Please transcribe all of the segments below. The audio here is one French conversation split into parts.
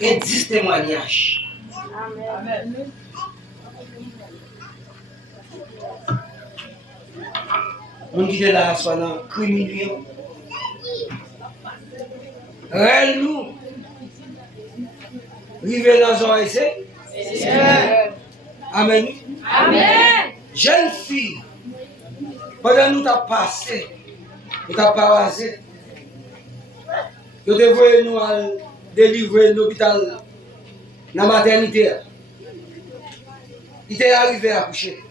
Existe témoignage. On dit de la soie dans criminel. Nous, rive dans un essai. Amen. Amen. Jeune fille, pendant nous t'as passé, nous t'as passé, nous devons nous délivrer l'hôpital, la maternité. Il est arrivé à coucher.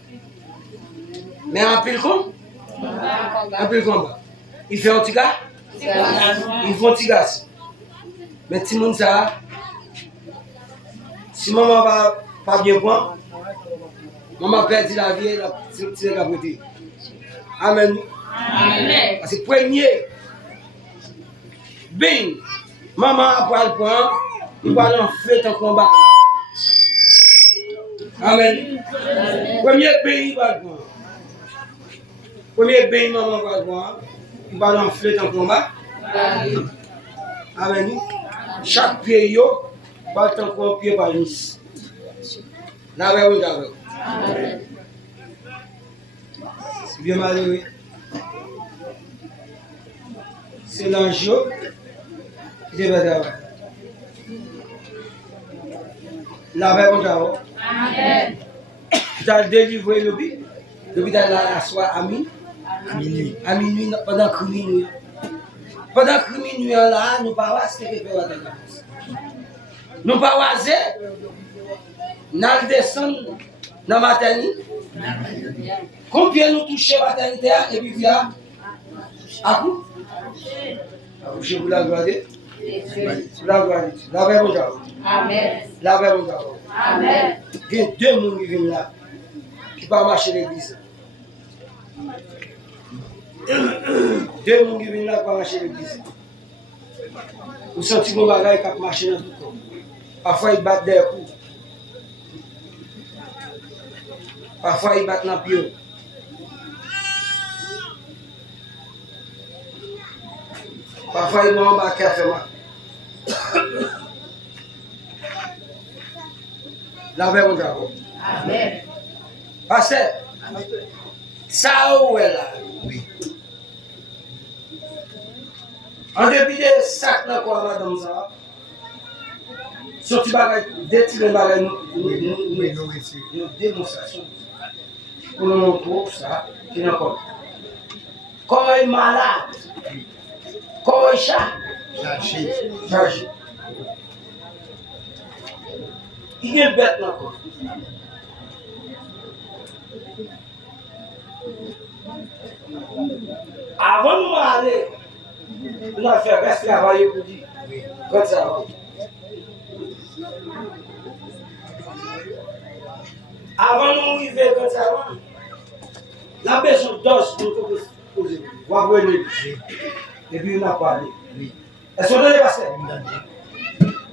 Mais en pile con, en pile combat. Il fait un petit gars, il fait un petit gars. Mais si mon ça, si maman va pas bien prendre, maman perd la vie, c'est la beauté. Amen. Amen. Parce que premier, bing, maman après le point, il va en faire un combat. Amen. Premier pays, il va le prendre. Premier pays, maman va le prendre. Il va en faire un combat. Amen. Chaque pays, il va le prendre pied par nice. Là, vous avez. C'est bien malheureux. C'est l'enjeu qui est d'avoir. La paix, mon Dieu. Amen. Tu as délivré le but. Le but la soirée à minuit. À minuit, pendant que minuit. Pendant que minuit, là, nous ne pouvons pas se faire. Nous ne pouvons pas se faire. Nous descendons dans la maternité. Combien nous touchons la maternité et puis là, à coup? Je vous la gloire. La gloire. La paix, mon Dieu. Amen. La paix, mon Dieu. Amen. Il y a deux personnes qui viennent là, qui ne peuvent pas marcher l'église. Deux personnes qui viennent là, qui ne peuvent pas marcher l'église. Vous sentez que vos bagages qui marchent dans tout le corps. Parfois, ils battent des coups. Parfois, ils battent dans le pied. Parfois, ils vont en bas café. La paix, mon Dieu. Amen. Parce que ça, où est là? Oui. En dépit de ça, madame, ça, sorti bagage, détirer bagage, nous démonstration. Pour nous montrer ça, qui n'a pas. Quand il est malade, quand il est chargé. Il est bête là. Avant de nous aller, on a fait rester travailler pour dire. Quand ça va. Avant de nous arriver quand ça va, la personne d'os nous poser. On va voir le. Et puis on n'a pas allé. Est-ce qu'on a dépassé? On va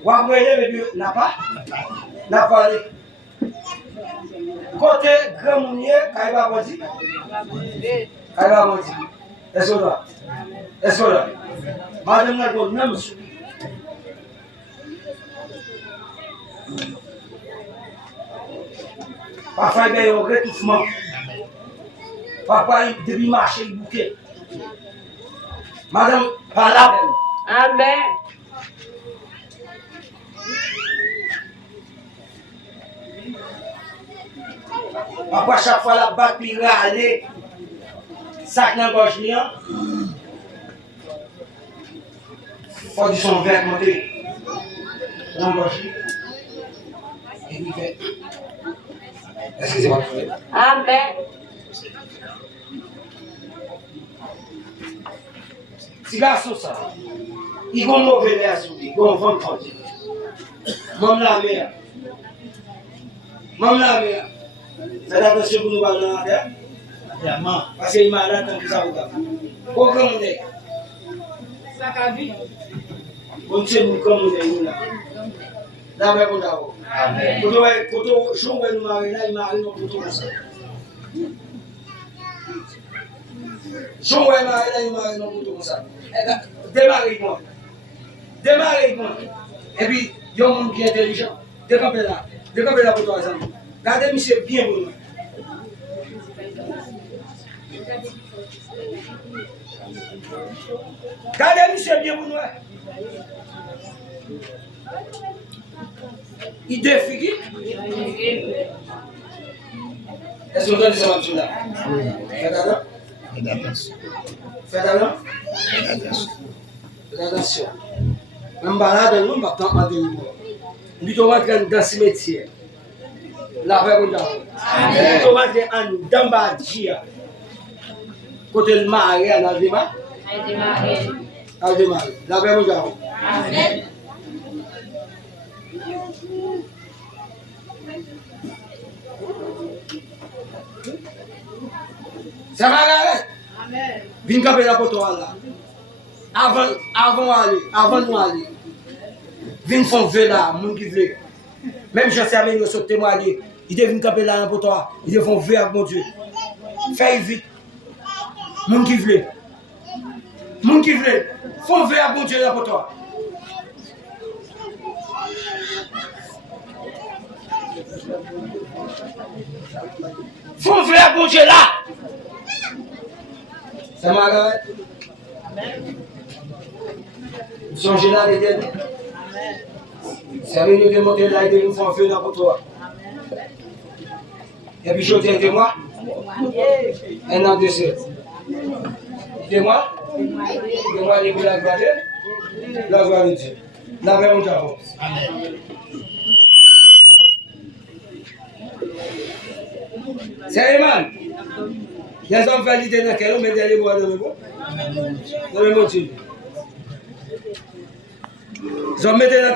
voir le, mais on n'a pas. N'a pas allé. Côté grand mounier, Kaïba Bondi. Kaïba Bondi. Est-ce qu'on a? Est-ce qu'on a? Madame la Bonne, non, monsieur. Parfois, il y a un rétouffement. Parfois, il devait marcher, il bouquet. Madame, par là. Amen. Parfois, chaque fois, la batte puis râler, sac dans la gorge, il faut du son vert monter dans la gorge. Et il fait. Excusez-moi. Amen. Si garçon ça, ils vont mauvais l'air sur lui, ils vont vendre tranquille. Même la mère. Faites attention pour nous parler dans la terre. Parce qu'il est malade comme ça. Aucun monde. Ça a vu. Bon Dieu, nous comme nous sommes là. Là, mais bon d'abord. Quand on joue, nous marions là, il marie nous pour tout ça. Joue, il marie nous pour tout ça. Démarrez-moi. Et puis, il y a un monde qui est intelligent. Décampez là pour 3 ans. Regardez, monsieur, bien pour nous. Regardez, monsieur, bien pour nous. Il défigure. Est-ce que vous entendez ça, monsieur là? Faites attention. Même balade, nous, on va pas entendre. Nous sommes en train dans ce métier. La paix au Diable. Amen. Tu rentres en Dambadia. Côté le mari, elle a démarré. Elle a démarré. La paix au Diable. Amen. Ça va, Amen. Viens camper la poteau là. Avant nous aller. Viens faire vélo là, mon qui veut. Même je sais avec nous sauter moi aller. Il devient camper là pour toi. Il devient faire vélo avec mon Dieu. Fais vite. Mon qui veut. Mon qui veut. Fais vélo avec mon Dieu là pour toi. Fais vélo avec mon Dieu là. Ça m'a regardé. Songez là l'éternel. C'est avec nous de monter là et de nous faire feu dans toi. Et puis je dis, dis-moi. Un an de suite. Dis-moi. Dis-moi les la gloire de Dieu. La gloire de Dieu. La paix au Diable. Amen. C'est Eman. Les hommes validés dans quel homme et les bois dans le bon. Dans le bon Dieu. Ils ont mis dans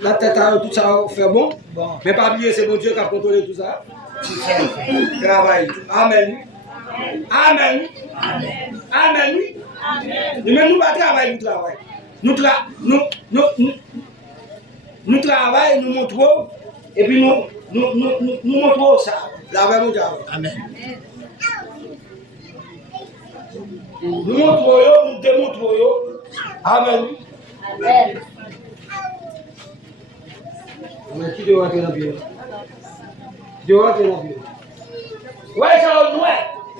la tête à tout ça fait bon. Mais pas oublier, c'est mon Dieu qui a contrôlé tout ça. Travail. Amen. Amen. Amen. Mais nous pas travailler, nous travaillons. Nous travaillons, nous montrons, et puis nous montrons ça. La vraie mon Dieu. Amen. Nous montrons, nous démontrons. Amen. Amen. Mais qui doit entrer dans le bureau? Qui doit entrer dans le bureau? Ouais, ça va,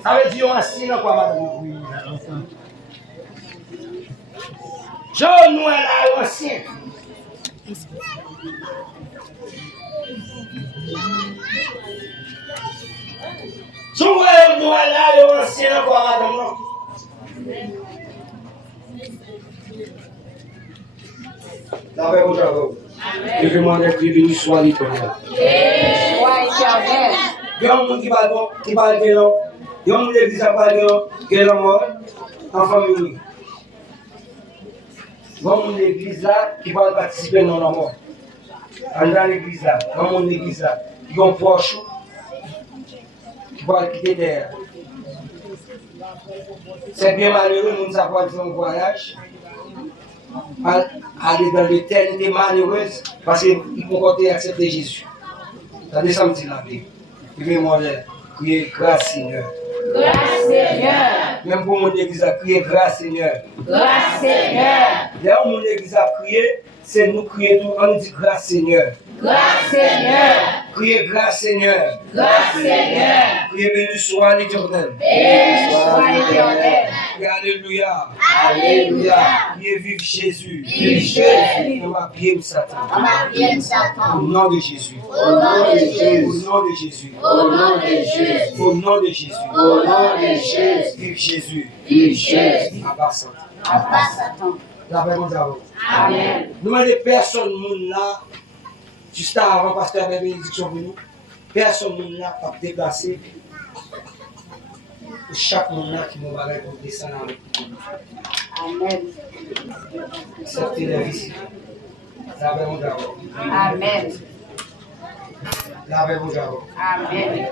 ça veut dire un signe quoi, madame? Jean Noël là, un signe. Jean Noël là, un signe quoi, madame? La paix au Diable. Et je m'en ai pris, béni soit l'éternel. Sois éternel. Il y a un monde qui parle de l'homme. Il y a un monde qui parle de l'homme en famille. Il y a un monde l'église là qui va participer dans la mort. Dans l'église là, dans mon église là, il y a un proche qui va quitter terre. C'est bien malheureux, nous avons fait un voyage. Aller dans l'éternité malheureuse parce qu'ils vont compter accepter Jésus. Ça descend de la vie. Il veut demander, crier grâce Seigneur. Grâce Seigneur. Même pour mon église à crier grâce Seigneur. Grâce Seigneur. Là où mon église a crié, c'est nous crier tout, on dit grâce Seigneur. Grâce Seigneur. Criez grâce Seigneur. Grâce Seigneur. Criez béni soit l'Éternel. Béni soit l'Éternel. Alléluia. Alléluia. Criez vive Jésus. Vive Jésus. On va bien Satan. On va bien Satan. Au nom de Jésus. Au nom de Jésus. Au nom de Jésus. Au nom de Jésus. Au nom de Jésus. Au nom de Jésus. Vive Jésus. Vive Jésus. Abat Satan. Abat Satan. La paix au Diable. Amen. Nous avons des personnes là. Juste avant, pasteur, la bénédiction pour nous. Personne ne l'a pas déplacé. Chaque monde là qui nous va pour descendre avec nous. Amen. Acceptez la vie. La paix au Diable. Amen. La paix au Diable. Amen.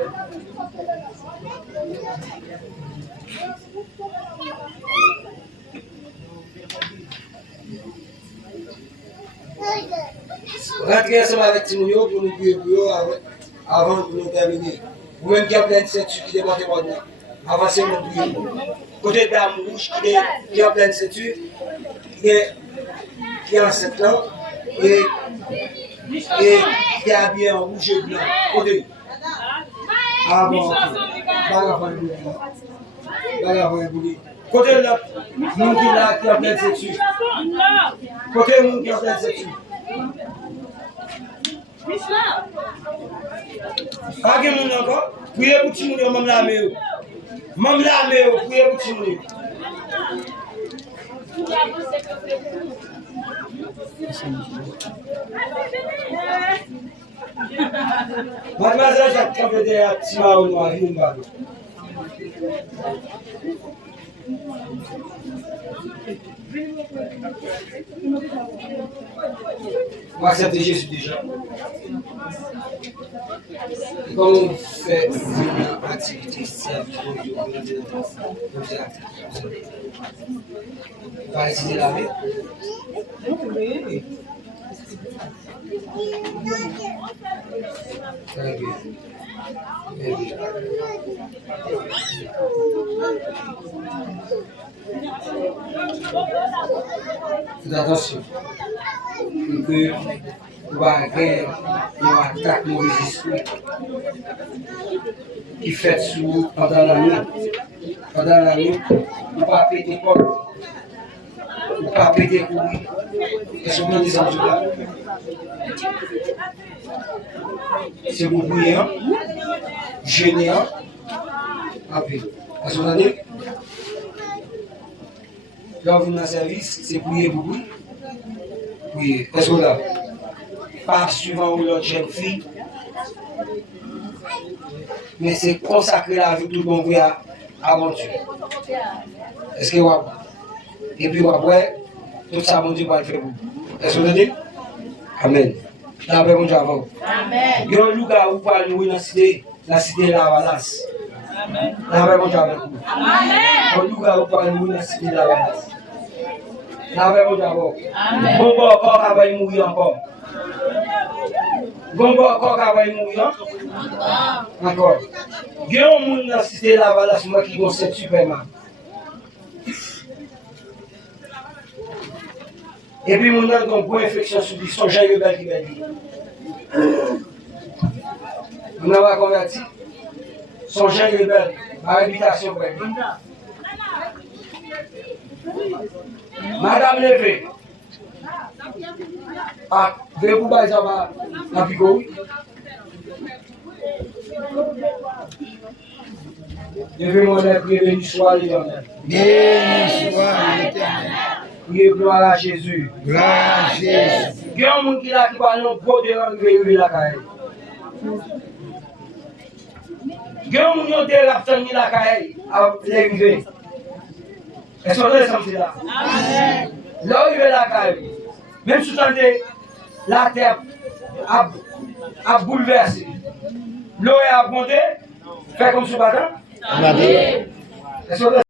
Rentrez ensemble avec Timoyo pour nous prier avant de nous terminer. Vous-même qui avez plein de ceintures qui démontent maintenant, avancez nous prier. Côté de dame rouge qui a plein de ceintures, qui est en 7 ans et qui est habillé en rouge et blanc. Côté. Ah bon, côté là, nous qui a plein de ceintures. Côté nous qui a plein de ceintures. Pas de monde encore, priez pour tout le monde, maman la maman la priez pour tout le monde. Mademoiselle, ça te capte des petits marrons noirs, viens me parler. On va accepter Jésus déjà. Comment on fait une activité service pour Dieu? On va essayer la vie. Très bien. Très bien. Faites attention. Que vous avez une attaque mauvais esprit qui fait sous pendant la nuit. Pendant la nuit, vous ne pas péter porte. Vous ne pas péter courir. Est-ce que vous avez des enjeux là? C'est vous bouillant, gênant, en paix. Est-ce que vous avez? Là, vous dans le service, c'est bouillir, vous bouillir. Oui, est-ce que vous avez? Pas suivant l'autre jeune fille, mais c'est consacrer la vie tout le monde avant Dieu. Est-ce que vous avez? Et puis après, tout ça, mon Dieu va le faire pour vous. Est-ce que vous avez? Amen. La paix, mon Dieu, avant. Amen. Il y a un lugar où vous allez louer dans la cité de la Valas. Amen. La paix, mon Dieu, avec vous. Amen. Il y a un lugar où vous allez louer dans la cité de la Valas. La paix, mon Dieu, avant. Amen. Bon, bon, encore, va mourir encore. Bon, bon, encore, va mourir encore. Il y a un monde dans la cité de la Valas, moi qui est cette Superman. Et puis, mon âme, donc, pour infection sur lui, son Jean Rebelle qui m'a dit. Vous n'avez pas converti. Son Jean Rebelle, à habitation pour lui. Madame Levé. Ah, vous vous basez à Pico. Levez mon âme, priez, béni soit l'Éternel. Béni soit l'Éternel. Priez, gloire à Jésus. Gloire à Jésus. Il y a un monde qui a qui parle de beau de l'enlever la caille. Il y a un monde qui a obtenu la caille à l'arrivée. Est-ce que vous avez senti là? Amen. Là où il est la caille, même si vous entendez la terre a bouleversé, l'eau est abondée, fait comme ce matin. Est-ce que